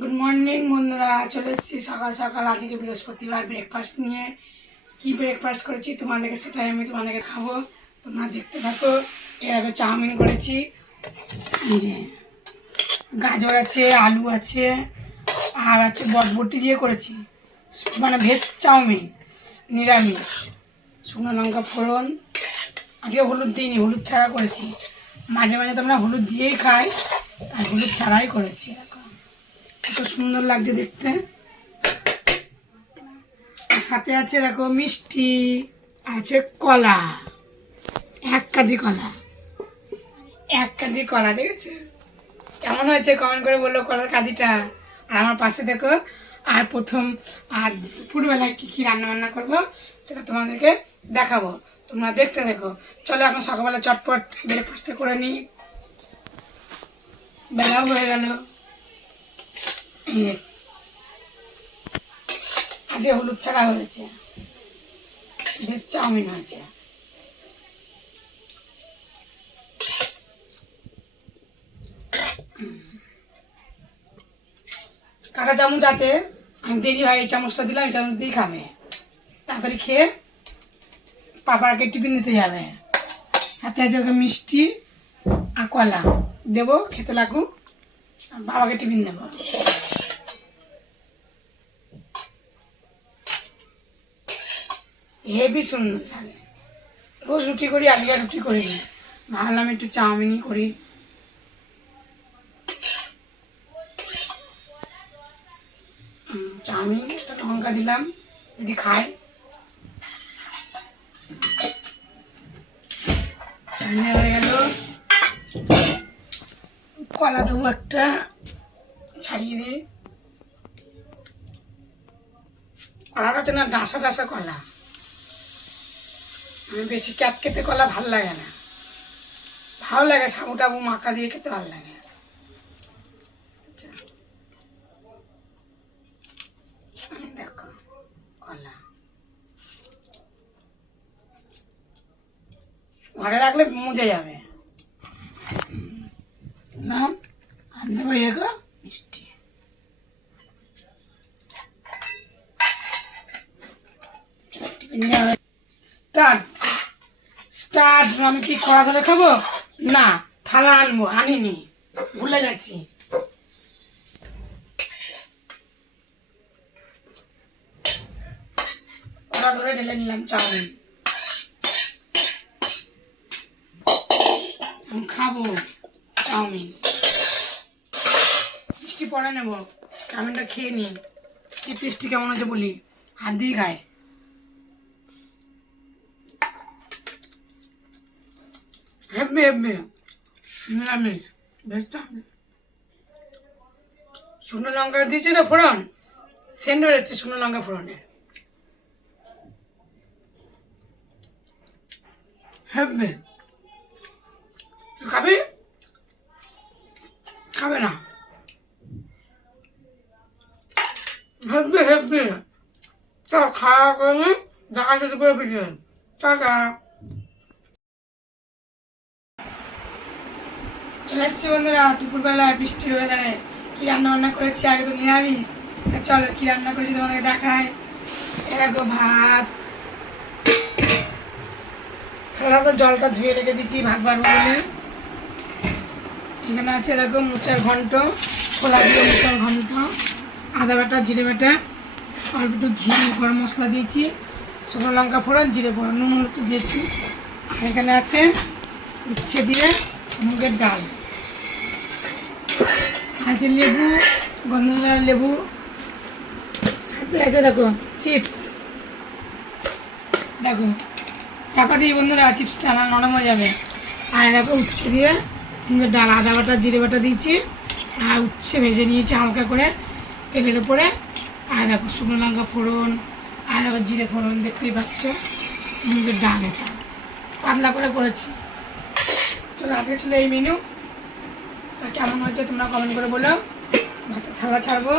Good morning বন্ধুরা, চলে এসেছি সকাল সকাল। আজকে বৃহস্পতিবার ব্রেকফাস্ট নিয়ে। কি ব্রেকফাস্ট করেছি তোমাদেরকে সেটাই আমি তোমাদেরকে খাবো, তোমরা দেখতে থাকো। এভাবে চাউমিন করেছি, যে গাজর আছে, আলু আছে, আর আছে বটবটি দিয়ে করেছি, মানে ভেজ চাউমিন, নিরামিষ। শুকনো লঙ্কা ফোড়ন, আজকে হলুদ দিইনি, হলুদ ছাড়া করেছি। মাঝে মাঝে তোমরা হলুদ দিয়েই খাই, আর হলুদ ছাড়াই করেছি। কত সুন্দর লাগছে দেখতে। আর সাথে আছে দেখো মিষ্টি, আছে কলা, এক কাঁদি কলা, এক কাঁদি কলা। দেখেছে কেমন হয়েছে? কমেন্ট করে বললো কলার কাঁদিটা। আর আমার পাশে দেখো, আর আর দুপুরবেলায় কী কী রান্নাবান্না করবো সেটা তোমাদেরকে দেখাবো, তোমরা দেখতে দেখো। চলো এখন সকালবেলা চটপট ব্রেকফাস্টটা করে নিই, বেলাও হয়ে গেল। আজকে হলুদ ছাড়া হয়েছে, বেশ চাউমিন হয়েছে। কাঁটা চামচ আছে, আমি দেরি হয় এই চামচটা দিলাম, এই চামচ দিয়ে খাবে, তাড়াতাড়ি খেয়ে পাপাকে টিফিন দিতে যাবে। সাথে আছে ওকে মিষ্টি আর কলা দেবো, খেতে লাগুক, বাবাকে টিফিন দেবো। হেভি সুন্দর লাগে। রোজ রুটি করি, আজকে আর রুটি করিনি, ভাবলাম একটু চাউমিনই করি। চাউমিন একটা লঙ্কা দিলাম, যদি খায়। হয়ে গেল, কলা দেবো একটা, ছাড়িয়ে দিই। কলাটা হচ্ছে না ডাঁসা ডাঁসা কলা, আমি বেশি ক্যাট খেতে কলা ভালো লাগে না, ভালো লাগে সাবু টাবু মাখা দিয়ে খেতে ভালো লাগে। দেখো কলা ঘরে রাখলে মুজে যাবে। নাম আর দেবো এগো মিষ্টি। Start start. আমি কি কড়া ধরে খাবো? না, থালা আনবো, আনিনি, ভুলে গেছি। কড়া ধরে ঢেলে নিলাম চাউমিন, আমি খাবো চাউমিন। মিষ্টি পরে নেবো, চাউমিনটা খেয়ে নিই, কি টেস্টি কেমন হয়েছে বলি, হাত দিয়ে খায়। হেব্বে হেব্বে নিরামিষ, বেশ চাউমিন। শুকনো লঙ্কা দিয়েছি তো ফোড়ন, সেন্ট হয়ে যাচ্ছে শুকনো লঙ্কা ফোড়নে। হেব্বে খাবি? খাবে না? হেব্বে হেব্বে। তো খাওয়া করে দেখা যেতে পারে ভিডিও। টাটা। চলে এসছি বন্ধুরা দুপুরবেলায় বৃষ্টির ওয়েদারে। কি রান্না বান্না করেছি, আগে তো নিরামিষ, চলো কি রান্না করেছি তোমাদেরকে দেখায়। এরকম ভাত, খেলাটা জলটা ধুয়ে রেখে দিচ্ছি ভাত বাড়বো বলে। এখানে আছে এরকম মোচার ঘন্ট, ছোলা দিয়ে মোচার ঘন্ট, আদা বাটা, জিরে বাটা, অল্প একটু ঘি, গরম মশলা দিয়েছি, শুকনো লঙ্কা ফোড়ন, জিরে ফোড়ন, নুন হলুদ দিয়েছি। আর এখানে আছে উচ্ছে দিয়ে মুগের ডাল, আছে লেবু, গন্ধরাজ লেবু, সাথে আছে দেখো চিপস। দেখো চাপা দিয়ে বন্ধুরা চিপসটা না নরম হয়ে যাবে। আর দেখো উচ্ছে দিয়ে মুগের ডাল, আদা বাটা, জিরে বাটা দিয়েছি, আর উচ্ছে ভেজে নিয়েছি হালকা করে তেলের উপরে। আর দেখো শুকনো লঙ্কা ফোড়ন, আর দেখো জিরে ফোড়ন, দেখতেই পাচ্ছ। মুগের ডাল এটা পাতলা করে করেছি। চলো আজকে ছিল এই মেনু। তা কেমন হয়েছে তোমরা কমেন্ট করে বলো। ভাতের থালা ছাড়বো।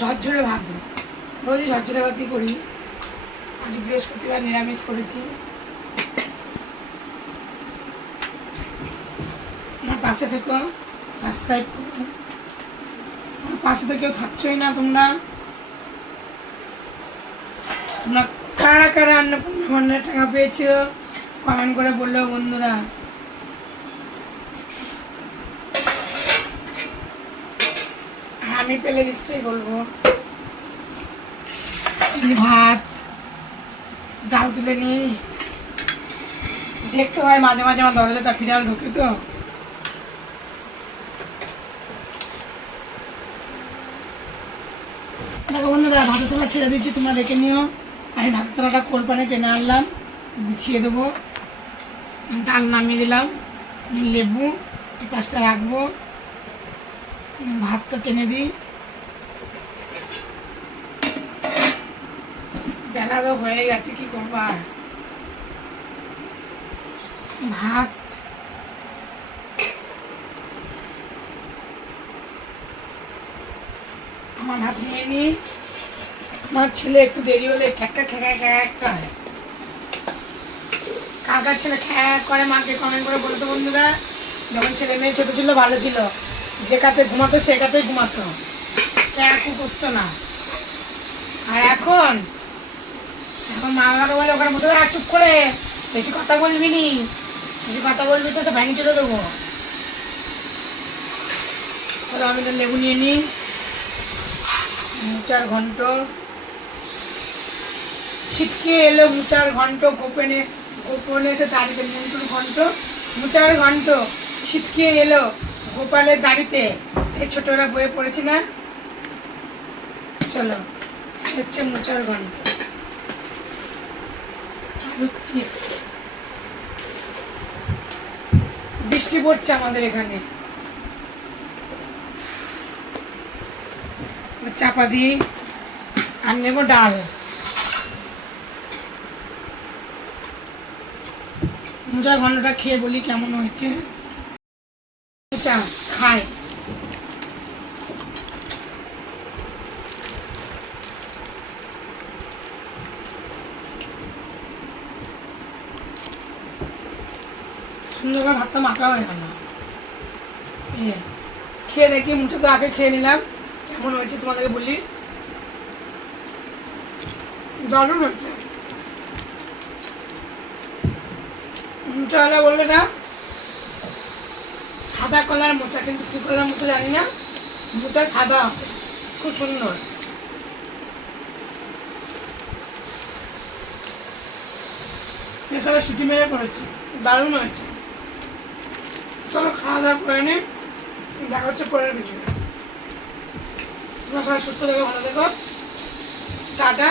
ঝরঝরে ভাত দেবো, রোজই ঝরঝরে ভাতই করি। আজ বৃহস্পতিবার নিরামিষ করেছি। আমার পাশে থেকো, সাবস্ক্রাইব করো। আমার পাশে তো কেউ থাকছোই না। তোমরা কারা কারা অন্নপূর্ণা ভান্ডার টাকা পেয়েছো কমেন্ট করে বললো বন্ধুরা। আমি পেলে নিশ্চয়ই বলবো। ভাত ডাল তুলে নিই, দেখতে হয় মাঝে মাঝে আমার দরজাটা ফিরাল ঢোকে তো। দেখো বন্ধুরা, ভাতের থালা ছেড়ে দিচ্ছি, তোমরা দেখে নিও। আমি ভাতের থালাটা কোলপানে টেনে আনলাম, গুছিয়ে দেবো। ডাল নামিয়ে দিলাম, লেবু এই পাশটা রাখবো, ভাতটা টেনে দিই। বেলা তো হয়ে গেছে, কি করবো আর। ভাত আমার ভাত নিয়ে নিই। আমার ছেলে একটু দেরি হলে খ্যাকা খ্যাকা খ্যাকা হয়। কাকার ছেলে খ্যাক করে, মাকে কমেন্ট করে বলতো বন্ধুরা। যখন ছেলে মেয়ে ছোটো ছিল ভালো ছিল, যে কাতে ঘুমাতো সে কাতেই ঘুমাতো, খ্যাকও করতো না। আর এখন মা বাবাকে বলে ওখানে বসে চুপ করে, বেশি কথা বলবি নি, বেশি কথা বলবি তো সে ভেঙে চলে দেবো। তাহলে আমি তো লেবু নিয়ে নিই। মোচার ঘন্ট ছিটকে এলো, মোচার ঘন্ট গোপনে গোপনে এসে দাঁড়িতে। মন্টুর ঘন্ট, মোচার ঘন্ট ছিটকে এলো গোপালের দাড়িতে। সে ছোটবেলা বইয়ে পড়েছি না। চলো, সে হচ্ছে মোচার ঘন্ট। চিপস, বৃষ্টি পড়ছে আমাদের এখানে। চাপা দিই আর নেবো ডাল। মোচার ঘন্টটা খেয়ে বলি কেমন হয়েছে। মোচা খাই, সুন্দর করে ভাতটা মাখা হয়ে গেল। খেয়ে দেখি, মুছে তো আগে খেয়ে নিলাম, কেমন হয়েছে তোমাদেরকে বলি। দারুণ হচ্ছে। মোচাওয়ালা বললে না সাদা কলার মোচা, কিন্তু কি কলার মোচা জানি না, মোচা সাদা খুব সুন্দর। এছাড়া সিটি মেরে করেছি, দারুণ হয়েছে। চলো খাওয়া দাওয়া করে নি, দেখা হচ্ছে পরের ভিডিও। তোমরা সবাই সুস্থ থেকো, ভালো থেকো, টাটা।